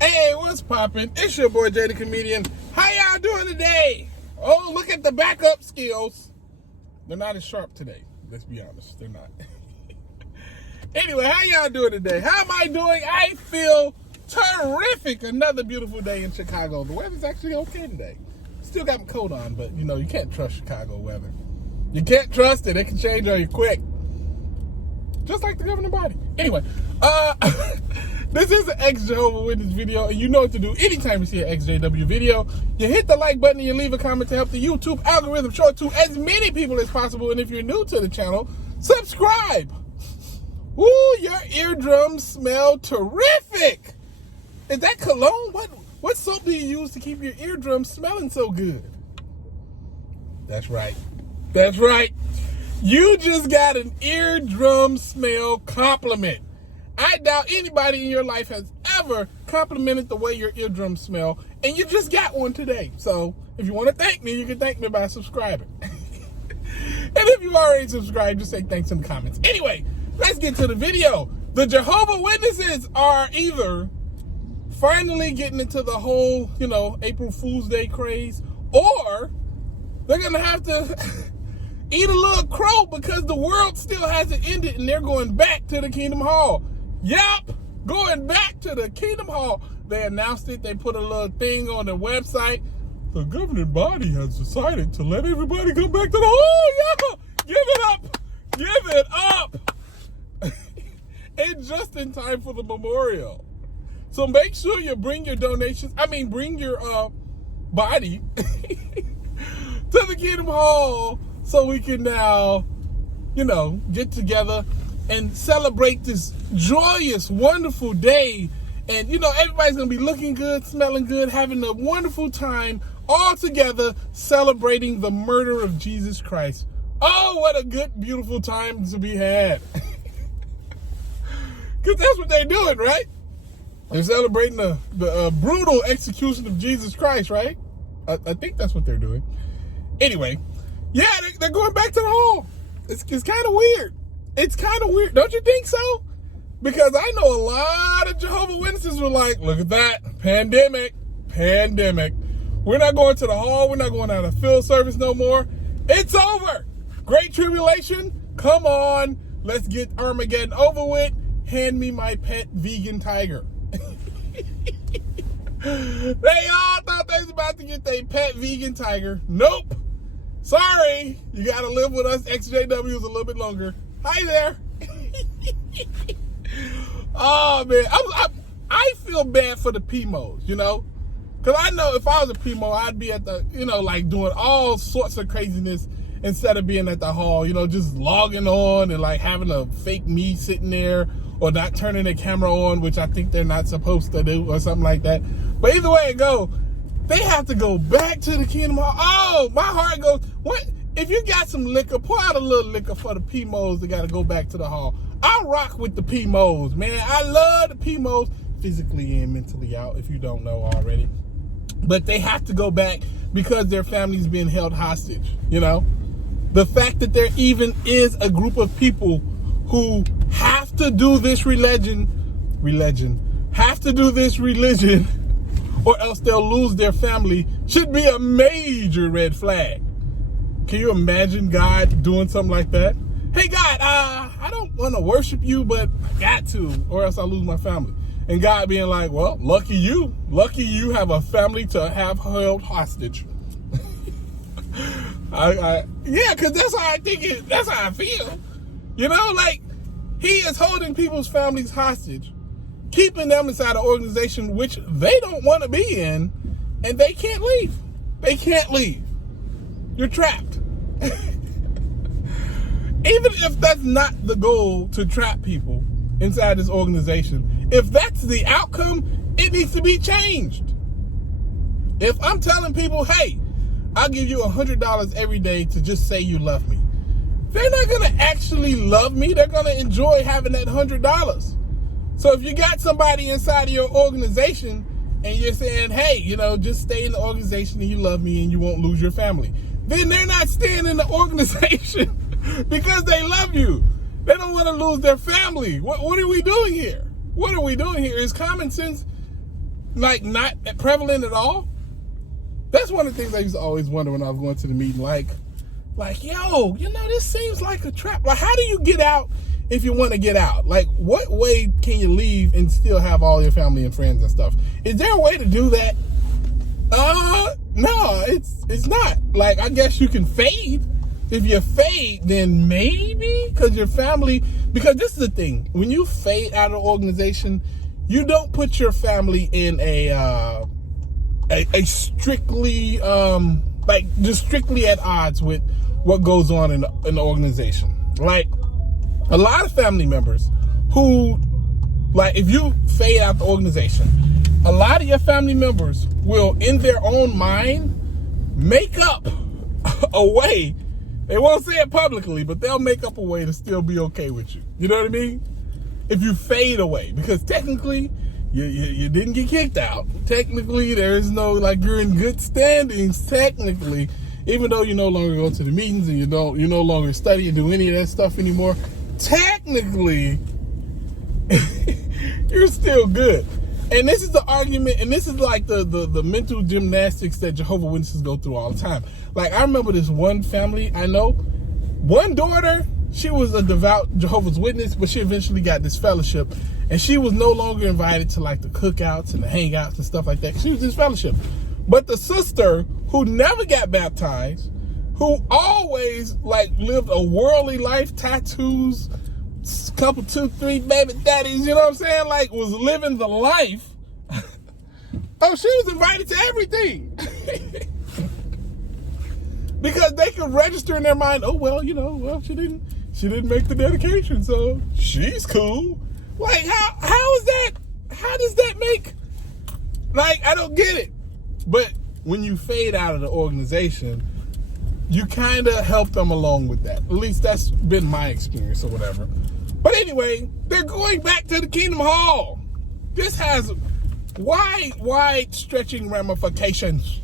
Hey, what's poppin'? It's your boy Jay the Comedian. How y'all doing today? Oh, look at the backup skills. They're not as sharp today. Let's be honest, they're not. Anyway, how y'all doing today? How am I doing? I feel terrific. Another beautiful day in Chicago. The weather's actually okay today. Still got my coat on, but you know, you can't trust Chicago weather. You can't trust it. It can change on you quick. Just like the governing body. Anyway, this is an ex-Jehovah Witness video, and you know what to do anytime you see an ExJw video. You hit the like button and you leave a comment to help the YouTube algorithm show it to as many people as possible. And if you're new to the channel, subscribe. Woo, your eardrums smell terrific. Is that cologne? What soap do you use to keep your eardrums smelling so good? That's right. That's right. You just got an eardrum smell compliment. I doubt anybody in your life has ever complimented the way your eardrums smell, and you just got one today. So if you want to thank me, you can thank me by subscribing. And if you've already subscribed, just say thanks in the comments. Anyway, let's get to the video. The Jehovah Witnesses are either finally getting into the whole, April Fool's Day craze, or they're going to have to eat a little crow because the world still hasn't ended and they're going back to the Kingdom Hall. Yup, going back to the Kingdom Hall. They announced it. They put a little thing on their website. The governing body has decided to let everybody go back to the hall. Yeah, give it up. Give it up. And just in time for the memorial. So make sure you bring your donations. Bring your body to the Kingdom Hall so we can now, get together and celebrate this joyous, wonderful day. And, everybody's going to be looking good, smelling good, having a wonderful time all together celebrating the murder of Jesus Christ. Oh, what a good, beautiful time to be had. Because that's what they're doing, right? They're celebrating the brutal execution of Jesus Christ, right? I think that's what they're doing. Anyway, yeah, they're going back to the hall. It's kind of weird. It's kind of weird. Don't you think so? Because I know a lot of Jehovah Witnesses were like, look at that. Pandemic. We're not going to the hall. We're not going out of field service no more. It's over. Great tribulation. Come on. Let's get Armageddon over with. Hand me my pet vegan tiger. They all thought they was about to get their pet vegan tiger. Nope. Sorry. You got to live with us ExJWs a little bit longer. Hi there. Oh, man. I feel bad for the PMOs, Because I know if I was a PMO, I'd be at the, doing all sorts of craziness instead of being at the hall, just logging on and, having a fake me sitting there or not turning the camera on, which I think they're not supposed to do or something like that. But either way it goes, they have to go back to the Kingdom Hall. Oh, my heart goes, what? If you got some liquor, pour out a little liquor for the PMOs that got to go back to the hall. I rock with the PMOs, man. I love the PMOs, physically and mentally out, if you don't know already. But they have to go back because their family's being held hostage, The fact that there even is a group of people who have to do this religion, or else they'll lose their family, should be a major red flag. Can you imagine God doing something like that? Hey, God, I don't want to worship you, but I got to, or else I'll lose my family. And God being like, well, lucky you have a family to have held hostage. Yeah, because that's how I think that's how I feel. He is holding people's families hostage, keeping them inside an organization which they don't want to be in, and they can't leave. They can't leave. You're trapped. Even if that's not the goal, to trap people inside this organization, if that's the outcome, it needs to be changed. If I'm telling people, hey, I'll give you $100 every day to just say you love me, they're not going to actually love me. They're going to enjoy having that $100. So if you got somebody inside of your organization and you're saying, hey, just stay in the organization and you love me and you won't lose your family, then they're not staying in the organization because they love you. They don't want to lose their family. What are we doing here? What are we doing here? Is common sense like not prevalent at all? That's one of the things I used to always wonder when I was going to the meeting. Like, yo, this seems like a trap. Like, how do you get out if you want to get out? Like, what way can you leave and still have all your family and friends and stuff? Is there a way to do that? No, it's not. Like, I guess you can fade. If you fade, then maybe, because your family, because this is the thing, when you fade out of an organization, you don't put your family in a strictly, just strictly at odds with what goes on in the organization. Like, a lot of family members who, like, if you fade out the organization, a lot of your family members will, in their own mind, make up a way. They won't say it publicly, but they'll make up a way to still be okay with you. You know what I mean? If you fade away, because technically you didn't get kicked out. Technically, there is no, like, you're in good standings. Technically, even though you no longer go to the meetings and you no longer study and do any of that stuff anymore. Technically, you're still good. And this is the argument, and this is like the mental gymnastics that Jehovah's Witnesses go through all the time. Like, I remember this one family I know, one daughter, she was a devout Jehovah's Witness, but she eventually got this fellowship, and she was no longer invited to, like, the cookouts and the hangouts and stuff like that. She was this fellowship. But the sister, who never got baptized, who always, like, lived a worldly life, tattoos, couple, 2, 3 baby daddies, you know what I'm saying? Like, was living the life. Oh, she was invited to everything. Because they could register in their mind, oh, well, she didn't make the dedication, so she's cool. Like, how is that? How does that make, like, I don't get it. But when you fade out of the organization, you kind of help them along with that. At least that's been my experience or whatever. But anyway, they're going back to the Kingdom Hall. This has wide stretching ramifications.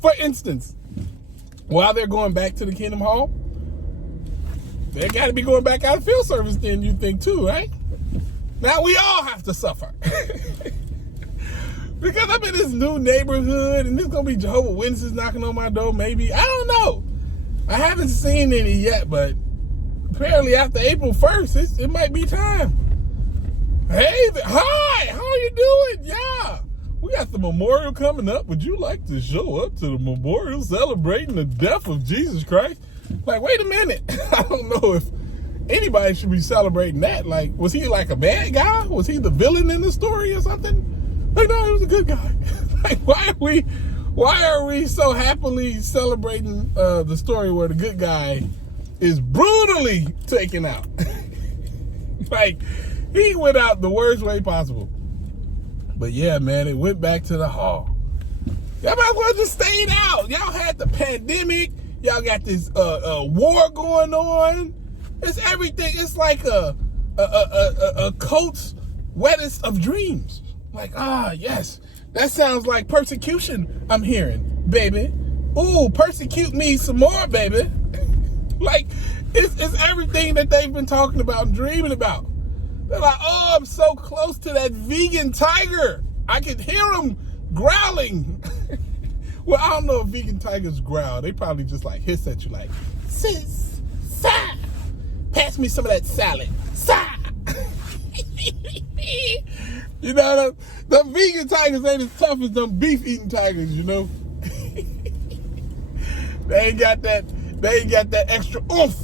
For instance, while they're going back to the Kingdom Hall, they got to be going back out of field service then, you think, too, right? Now we all have to suffer. Because I'm in this new neighborhood and there's going to be Jehovah's Witnesses knocking on my door, maybe. I don't know. I haven't seen any yet, but apparently after April 1st, it might be time. Hey, hi, how are you doing? Yeah. We got the memorial coming up. Would you like to show up to the memorial celebrating the death of Jesus Christ? Like, wait a minute. I don't know if anybody should be celebrating that. Like, was he like a bad guy? Was he the villain in the story or something? Like, no, he was a good guy. Like, why are we so happily celebrating the story where the good guy is brutally taken out? Like, he went out the worst way possible. But yeah, man, it went back to the hall. Y'all might as well just stayed out. Y'all had the pandemic. Y'all got this war going on. It's everything. It's like a coat's wettest of dreams. Like, yes, that sounds like persecution I'm hearing, baby. Ooh, persecute me some more, baby. Like, it's everything that they've been talking about and dreaming about. They're like, oh, I'm so close to that vegan tiger. I can hear him growling. Well, I don't know if vegan tigers growl. They probably just, like, hiss at you like, sis, sa, pass me some of that salad, sa. You know, the vegan tigers ain't as tough as them beef-eating tigers, you know. They ain't got that extra oomph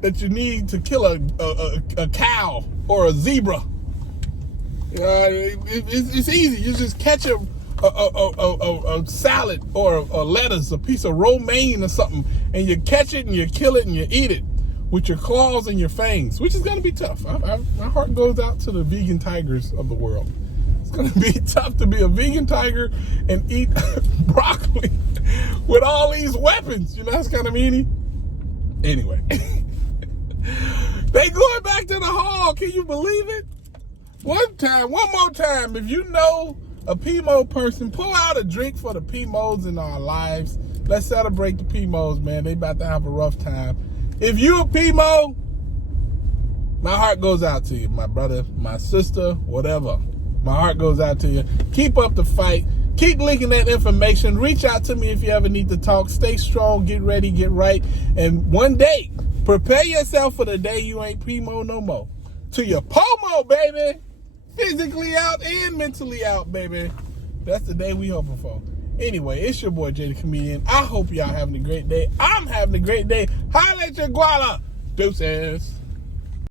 that you need to kill a cow or a zebra. It's easy. You just catch a salad or a lettuce, a piece of romaine or something, and you catch it and you kill it and you eat it with your claws and your fangs, which is going to be tough. My heart goes out to the vegan tigers of the world. It's going to be tough to be a vegan tiger and eat broccoli with all these weapons. You know, that's kind of meanie. Anyway. They going back to the hall. Can you believe it? One more time. If you know a PMO person, pull out a drink for the PMOs in our lives. Let's celebrate the PMOs, man. They about to have a rough time. If you a PMO, my heart goes out to you, my brother, my sister, whatever. My heart goes out to you. Keep up the fight. Keep linking that information. Reach out to me if you ever need to talk. Stay strong, get ready, get right. And one day, prepare yourself for the day you ain't primo no more. To your pomo, baby. Physically out and mentally out, baby. That's the day we hoping for. Anyway, it's your boy Jay the Comedian. I hope y'all having a great day. I'm having a great day. Holla at your guala. Deuces.